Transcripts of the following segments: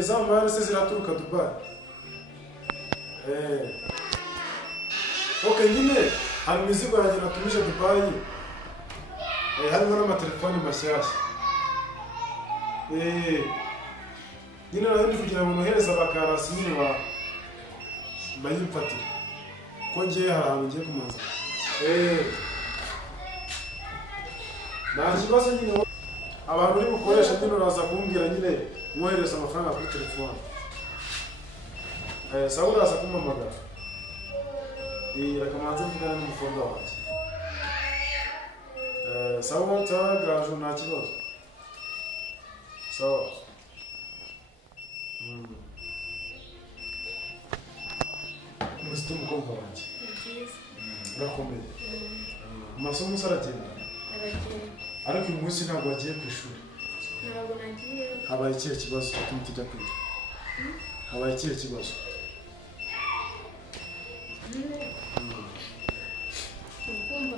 za mari se ziraturuka Dubai. Okay, nyine hari imizigo yanjye natumije Dubai. Harimo n'amatelefoni mashyashya. Nyine nari kugira ngo nohereze abakarasi nyine bayimfatire. Ko ngiye hari ahantu ngiye kumanza. Nta kibazo nyine abantu uri bukoresha nyine uraza kumbwira nyine mwohereza amafaranga kuri telefone. Sawa uraza kumpamagara. Reka manze mvugana n'umufundi wanjye. Sawa tagaje nta kibazo. Sawa. Muste mukobwa wanjye. Urakomeye. Amasomo saragenda. Ariko uyu munsi ntabwo wagiye ku ishuri. Ntabwo nagiye. Habaye ikihe kibazo cyatumye tujya kwiga? Habaye ikihe kibazo? Ukumva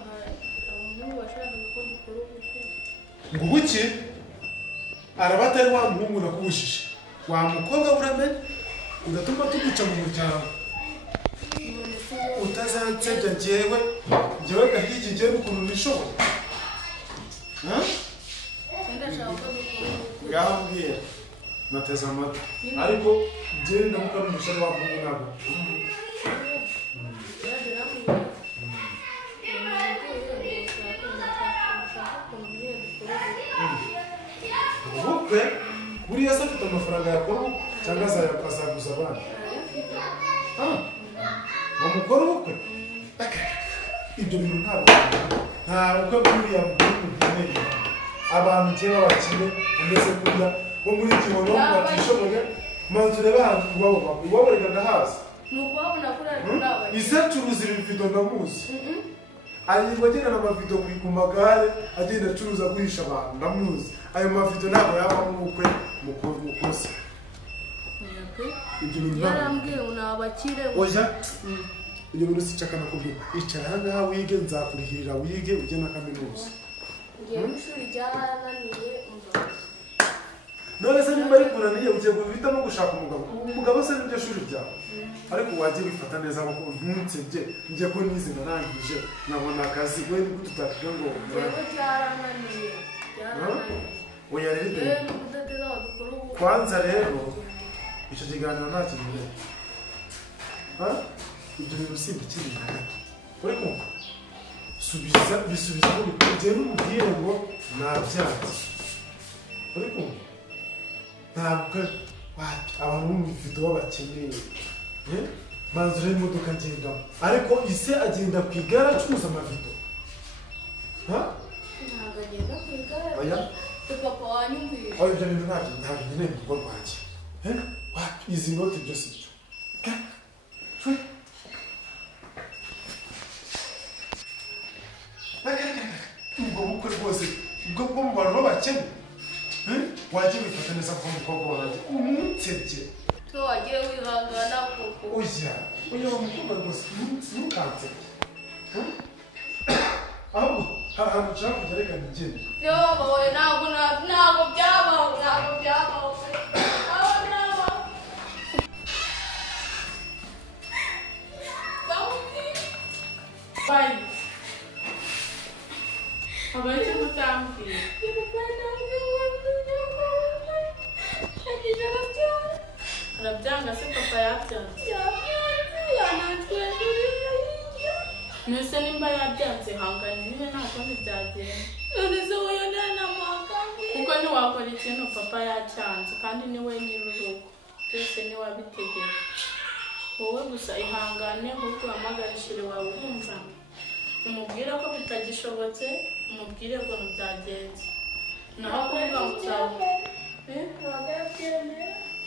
abantu bashaka ko dukora ubukwe. Ngo buke arabatari wa muhungu nakubujije. Wa mukobwa uramenye ugatuma tuguca mu muryango. Utazansebya njyewe gahigi njyewe n'ukuntu nishoboye. Ngambwira nateze amatwi ariko njyewe ndamuka n'umusore wa muhungu ntabwo. Ubukwe buriya se afite amafaranga yakora cyangwa azaguza abandi? Bamukora ubukwe? Ibyo bintu nta bukwe buriya bw'umugeni. Abantu njyewe babakire umeze kurya bo muri Kibono batishoboye manzi urebe ahantu iwabo reka ndahazi. Nukubabona kuri ise acuruza ibivido ndamuzi. Ayirwa agenda amavido ku magare agenda acuruza agurisha abantu ndamuzi. Ayo mavido ntabwo yaba mu bukwe mukoze. Ibyo bintu yarambwiye unabakire. Oya. Ibyo bintu sichaka nakubwira. Icara hanga wige nzakurihirira wige ujye na kaminuza. Ngiye ishuri ryarananiye umva. None se nimba ari kunaniye ugiye guhitamo gushaka umugabo se n'ibyo shuri ryawe. Ariko wagiye wifata neza kuko ntunsebye ngiye ko nize narangije nabona akazi we ni gututakiye ngo byarananiye. Oya rero kwanza rero icyo kiganiro nta kintu. Ibyo bintu simba ikindi na gato. Uri kumva? Bisubiza ko bikugera n'umubwire ngo nabyanze. Uri kumva? Ntabwo abantu b'umuvido babakeneye. Manzi urebe imodoka agendamo. Ariko ise agenda ku igare acuruza amavido. Ntabwo agenda ku igare. Oya. Papa wanyumvira. Oya ibyo bintu ntabwo nkeneye mu rugo rwanjye. Izi note byose byo. Ubwo bukwe rwose ubwo bwo mu bantu b'abakene wagiye wifata neza ko umukobwa wanjye umunsebye. So wagiye wihangana koko. Oya wa mukobwa rwose ntukansebye. Ahubwo hari ahantu ushaka kujya reka nigende. Wowe ntabwo byabaho. Bye. Habaye icyo gutambwira. Arabyanga se papa yabyanze. Nese nimba yabyanze hangana niwe nta kundi byagenda. None se wowe nanamuhakange. Kuko ntiwakora ikintu papa yacyanze kandi niwe nyir'urugo. Byose niwe abitegeka. Wowe gusa ihangane kuko amagarishire wawe urumva. Umubwire ko bitagishobotse, umubwire ko byagenze. Naho kuvuga ngo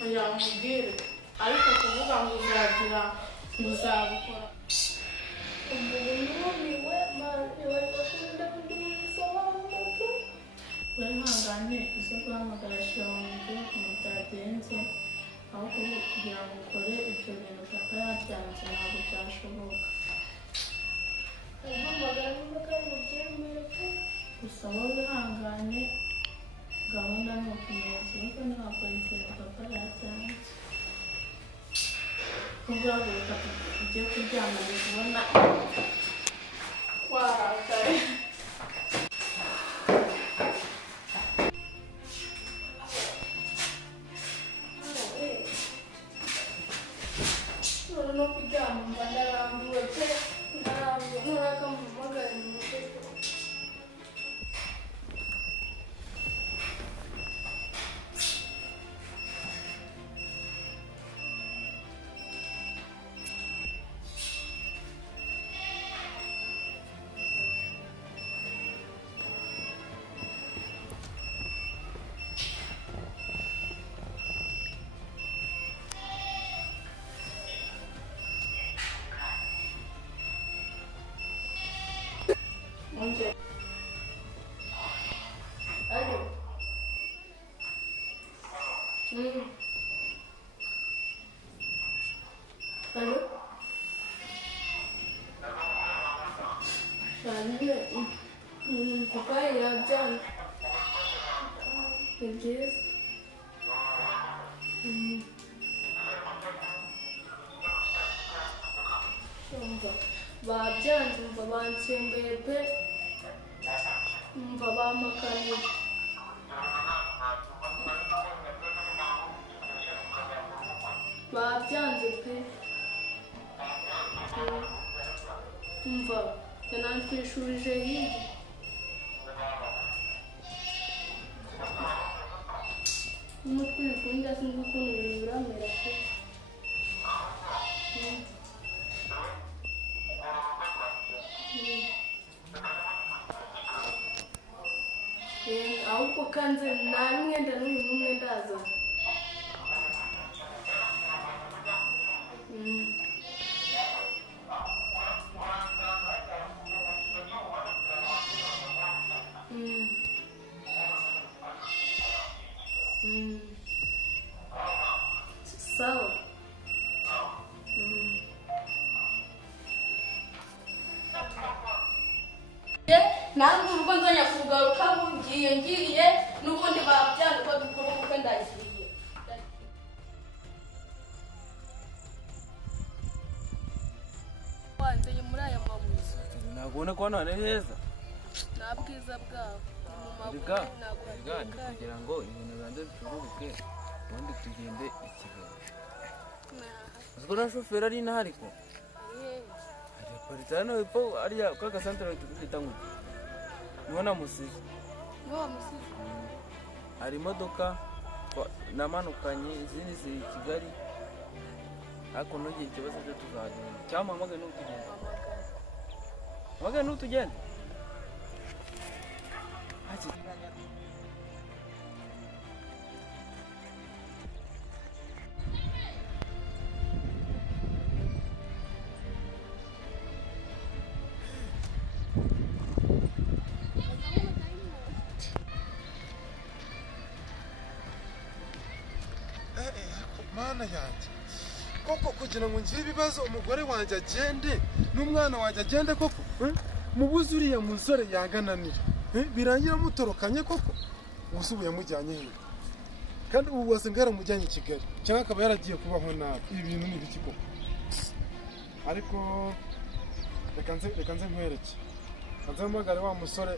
oya umubwire. Ariko kuvuga ngo uzagira muzabukora. Wihangane izo guhamagara shira wamubwire ko byagenze. Aho kugira ngo ukore ibyo bintu papa yabyanze ntabwo byashoboka. Gusa wowe wihangane gahunda ni ukumenyesha ubukwe ntiwakora ikintu papa yacyanze ubwo uraguruka tugiye kuryama ndi kubona warakaye no kuryama mba ndarambiwe pe ndarambiwe nturaka mpamagare mu mutwe Onde? Alô? Alô? Papai, ya jangan. Kerja. Babyanze umva bansembeye pe umva bamakanye babyanze pe umva yanantwishurije hirya n'utwikunda sinzi ukuntu ibintu biramera pe ahubwo kanze nta n'umwenda n'uyu n'umwenda azana sawa nange urugo nzanya kugaruka bugiye ngiriye n'ubundi babyanze ko dukora ubukwe ndagiriye wanzanye muri aya mabuye ntabwo ubona ko hano ari heza nta bwiza bwaho mu mabuye ntabwo kugira ngo ibintu bibanze bicururuke ubundi tugende i Kigali uziko na shoferi ari inaha ariko hari paritse hano hepfo ariya kwa gasantere tukita ngo niho namusize hari imodoka namanukanye izindi ziri i Kigali ariko ntugire ikibazo cyo tuzagenda cyangwa mpamagaye n'utugende mpamagaye n'utugende mana yanjye koko kugira ngo ngire ibibazo umugore wanjye agende n'umwana wanjye agende koko mubuze uriya musore yagananira birangira mutorokanye koko ubusubuye yamujyanye he kandi ubu wase ngaramujyanye i Kigali cyangwa akaba yaragiye kubaho nabi ibi bintu ni biki koko ariko reka nze nkwereke azamagare wa musore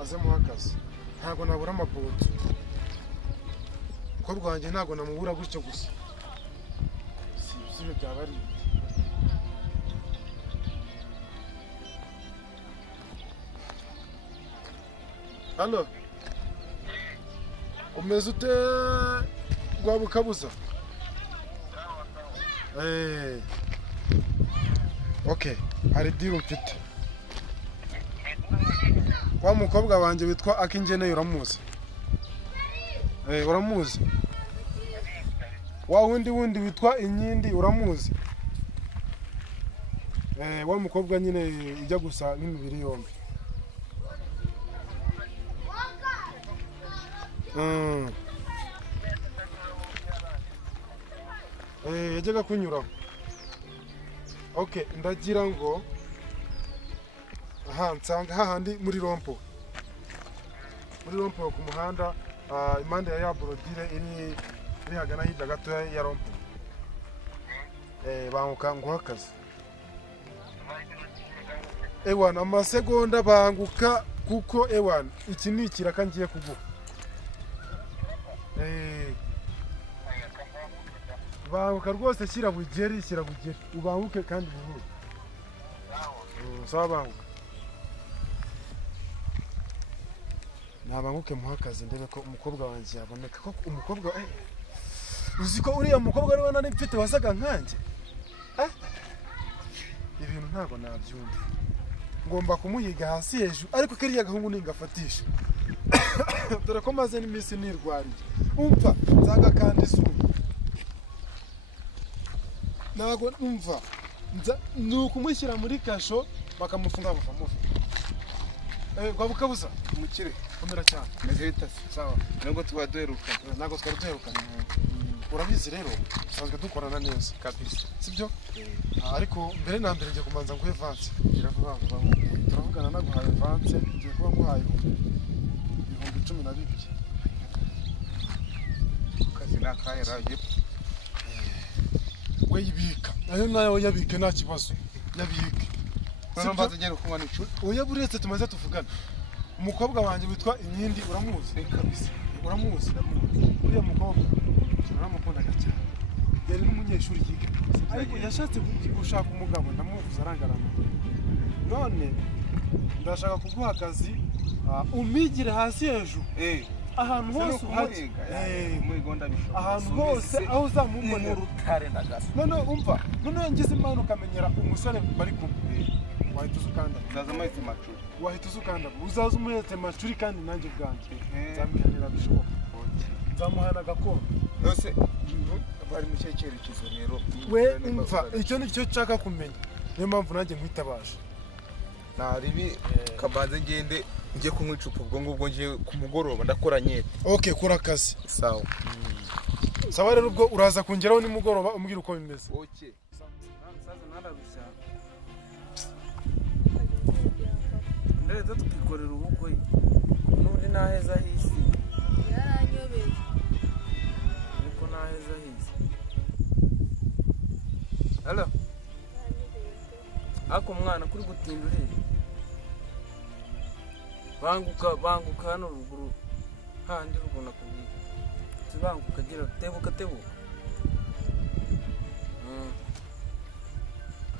aze muhagaze ntabwo nabura amabuto umukobwa wanjye ntabwo namubura gutyo gusa si ibyo byaba ari halo umeze ute Rwabukabuza okay hari deal mfite wa mukobwa wanjye witwa Akingeneye uramuzi uramuzi wa wundi witwa Inkindi uramuzi wa mukobwa nyine ijya gusa n'imibiri yombi yajyaga kunyuraho okay ndagira ngo nsanga hahandi muri rompo ku muhanda impande ya borodire iri hagana hirya gato ya rompo banguka nguha akazi ewana amasegonda banguka kuko ewana iki ni ikiraka ngiye kuguha banguka rwose shyira bugeri ubanguke kandi buhuru sawa banguka nabanguke muha akazi ndebe ko umukobwa wanjye yaboneka ko umukobwa uzi ko uriya mukobwa ariwe nari mfite wasaga nkanjye ibintu ntabwo nabyumva ngomba kumuhiga hasi hejuru ariko kariya gahungu ningafatisha dore ko maze n'iminsi nirwariye umva nzaga kandi izuba ntabwo umva ni ukumushyira muri kasho bakamufunga bakamufunga gwabuka busa umukire komera cyane meze bita sawa nubwo tuba duheruka ntabwo twari duherukana urabizi rero usanzwe dukorana neza kabisa sibyo ariko mbere na mbere ngiye kumanza nguhe vance iravuga turavugana naguhaye vance ngiye kuba nguhaye 12,000 kazi nakahera we yibika ayo nayo yabike nta kibazo yabike mbaza ngero kunywa n'icuri oya buretse tumaze tuvugana umukobwa wanjye witwa Inkindi uramuzi kabisa uramuzi uriya mukobwa uramukundaga cyane yari n'umunyeshuri yiga ariko yashatse gushaka umugabo ndamuvuza arangarama none ndashaka kuguha akazi umigire hasi hejuru ahantu hose uhari ahantu hose aho uzamubonera urutare nagasa none umva none ngize impano ukamenyera umusore bari kumwe wahita uzukanda wahita uzukanda uzaza umuhetse macuri kandi nanjye ubwanjye nzamwihanira bishoboka nzamuhana gakondo yose bari mu cyerekezo rero we umva icyo ni cyo nshaka kumenya niyo mpamvu nanjye nkwitabaje naribi kabanze ngende ngiye kunywa icupa ubwo ngubwo ngiye ku mugoroba ndakora nyete okay kora akazi sawa sawa rero ubwo uraza kongeraho ni mugoroba umbwira uko bimeze okay saza narabishya ndetse tukikorera ubukwe n'undi naheza hisi yaranyobeye niko naheza hisi hello ako mwana kuri gutinda uri banguka hano ruguru handi ruguna kubwira tubanguka gira tebuka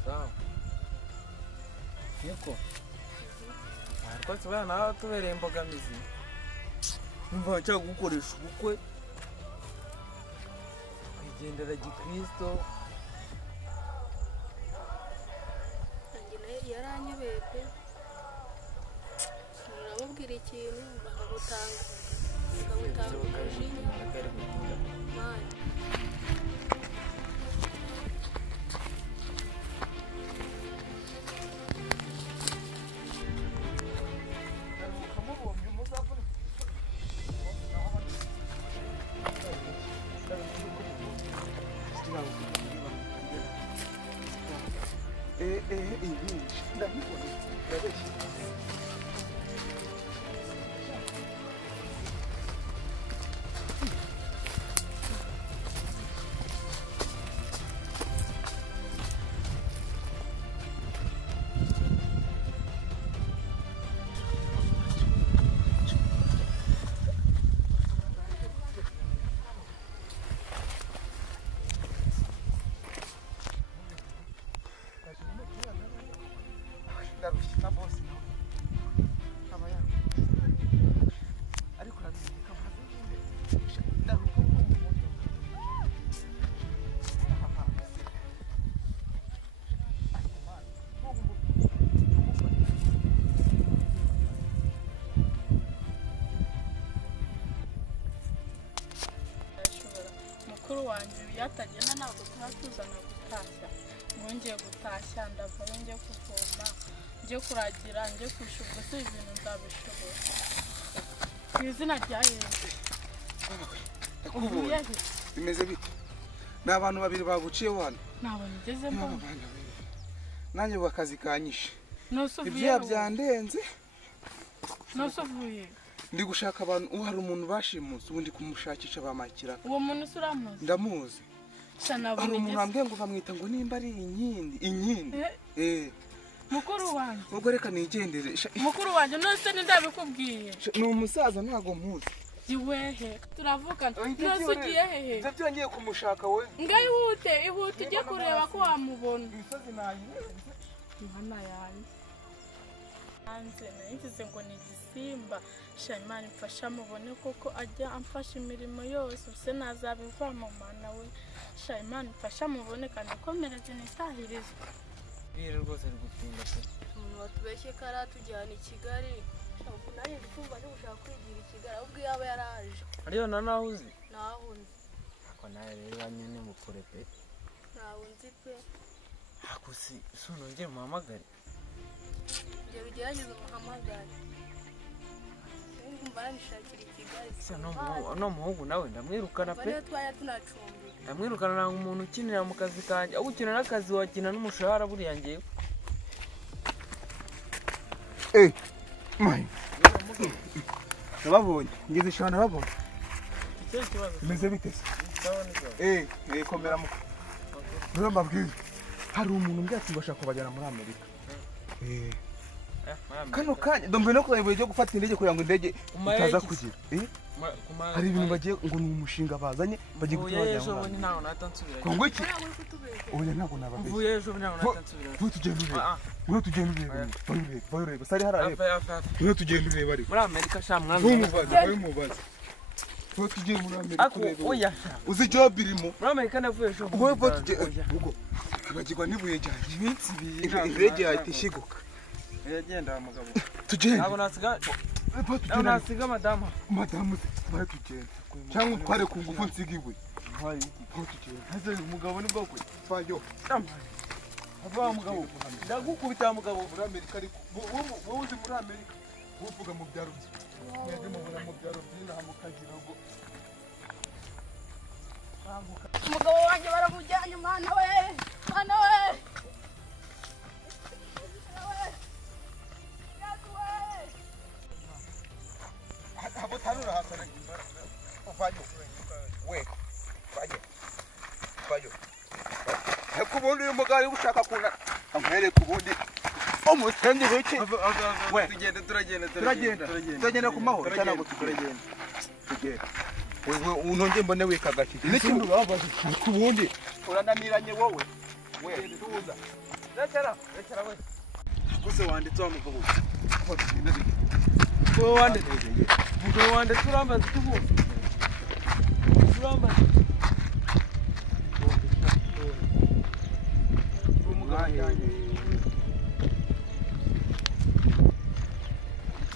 sawa niko ariko bana tubereye imbogamizi umva cyo gukoresha ubukwe kwigendera gikristo yaranyobeye pe urababwira ikintu bakagutanga umujinya mani wanjye yatagenda ntabwo turatuzana gutashya ngiye gutashya ndavamo ngiye kuvoma ngiye kuragira ngiye kwishyurwa se ibintu nzabishobora ku izina rya Yesu ndakubonye bimeze bite ni abantu babiri baguciye hano ntabwo nigeze mbona nanjye bakazi kanyishe ibyo byandenze nosuvuye ndi gushaka abantu hari umuntu bashimuse ubundi kumushakisha bamakira uwo muntu usuramuzi ndamuzi sana hari umuntu wambwiye ngo bamwita ngo nimba ari inkindi mukuru wanjye ubwo reka nigendere mukuru wanjye nose ndabikubwiye ni umusaza ntago muzi iwehe turavugana nose ugiye hehe ndabyo ngiye kumushaka we ihute ujye kureba ko wamubona imisozi nayiwe Imana yanjye hanze nayigize ngo ni igisimba Imana imfasha mubone koko ajya amfasha imirimo yose use nazabiva mu mana we Imana imfasha mubone kandi komereze nitahirize bire rwose ari gutinda pe umuntu watubeshye kara tujyana i Kigali ubu nari ndikumva ndi gushaka kwigira i Kigali ubwo yaba yaraje ariyo naho uzi naho nzi ako nawe rero nyine mukore pe naho nzi pe ako si nongeye muhamagare njye bigerageza umuhamagare ngumva nishakira i Kigali no muhungu nawe ndamwirukana pe bariyo twaya tunacumbika ndamwirukana nanga umuntu ukinira mu kazi kanjye aho ukina n'akazi wakina n'umushahara buriya ngewe mayi nababonye ngeze shana babonye icyo kibazo bimeze bite se sawa komera mu rero mbabwire hari umuntu mbwatsi ngo ashaka kubajyana muri Amerika kano kanya ndombe no kuzayibuye cyo gufata indege kugira ngo indege itaza kugira hari ibintu bagiye ngo ni umushinga bazanye bagiye gutwara ejo bundi ntaho natansubira ngo iki oya ntabwo nababeshye uvuye ejo bundi ntaho natansubira ngo tugende urebe bayurebe sari harareba ngo tugende urebe ariko muri Amerika sha mwanzo umubaza ngo tugende muri Amerika ako oya uzi job irimo muri Amerika navuye ejo ubwo tugende ubwo kibagirwa nibuye cyane iminsi ibiri indege yahita ishiguka yagenda mugabo tugende ntabwo nasiga madamu bari tugende cyangwa tware ku ngufu nsigiwe haze umugabo ni bwoko fayo ava mugabo ndagukubita mugabo muri Amerika ariko wowe uzi muri Amerika uvuga mu byaro bye mwebwe mubura mu byaro by'inaha mukagira ngo umugabo wanjye baramujyanye mana we abo tanura hasana uvayo we vayo kubundi uyu mugabo ushaka kuna amwere kubundi umusenyi weke we turagenda ku mahoro cyangwa tugenda wewe unonge mbone wikagaki n'ikintu babaje kubundi urananiranye wowe we tuza rekera we kose wanditse wa mugabo ko wande turambaza tubuze turambaza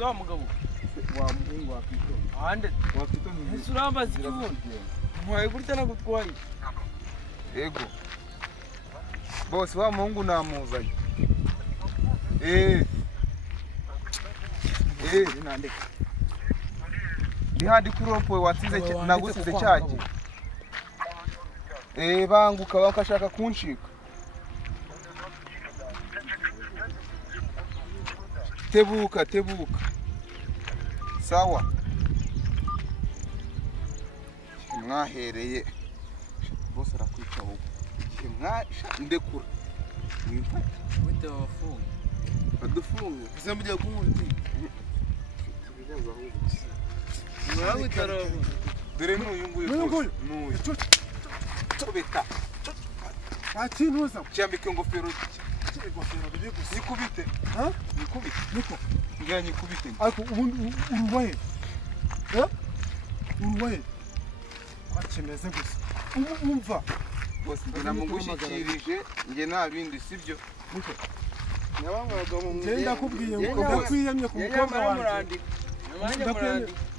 wa mugabo wa muhungu wakito ande wakito ni turambaza tubuze mwaye gutya nagutwaye ego boss wa muhungu namuzanye nandika ndihandi kuri rompowe watsize nagusize cyaje banguka bakashaka kunshika tebuka sawa mwahereye bose arakwica wowe ndekura mwifate wite wafunga badufunge ese mujya kunkuti ibibazo ahubwo mwawe tarabu dore n'uyu nguyu tubita akintuza cyambika ingofero biri gusa nikubite nikubite niko ngira nikubite ariko ubundi uruwaye akimeze gusa umva bose ndamugushyikirije nge nta bindi sibyo niko nabamwaga mu ngenda kubwiye ngo ndakwiyamye ku mukobwa wanjye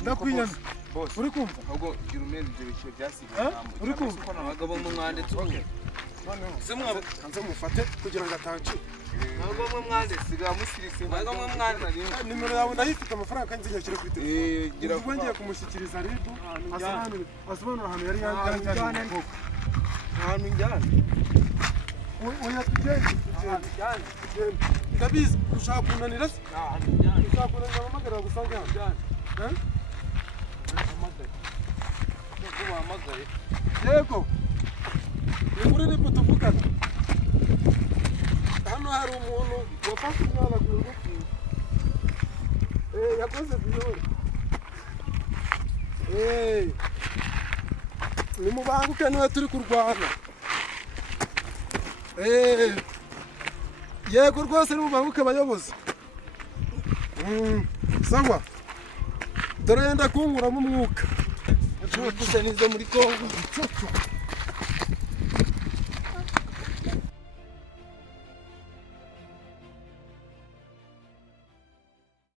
ndakwiyamye bose uri kumva ahubwo gira umeze ibyo biciro byasigaye uri kumva abagabo mu mwanditsi umwe noneho kanze mufate kugira ngo atanci ntabwo mwe mwande siga musirise ntabwo mwe mwande nimero yawe ndayifite amafaranga kandi nzigakire kuri telefone gira ubwo ngiye kumushyikiriza ribu asobanura ahantu yari yajyanye ahantu njyana oya tugende ndabizi ushaka kunanira se ushaka kunanira amamagarira gusange hano yego ni muri ribu tuvugana hano hari umuntu wafashe umwana ku ngufu yakoze viyore nimubanguke niwe turi kurwana yego rwose nimubanguke bayobozi sawa dore yenda kunkuramo umwuka inshuti nizo muri Kongo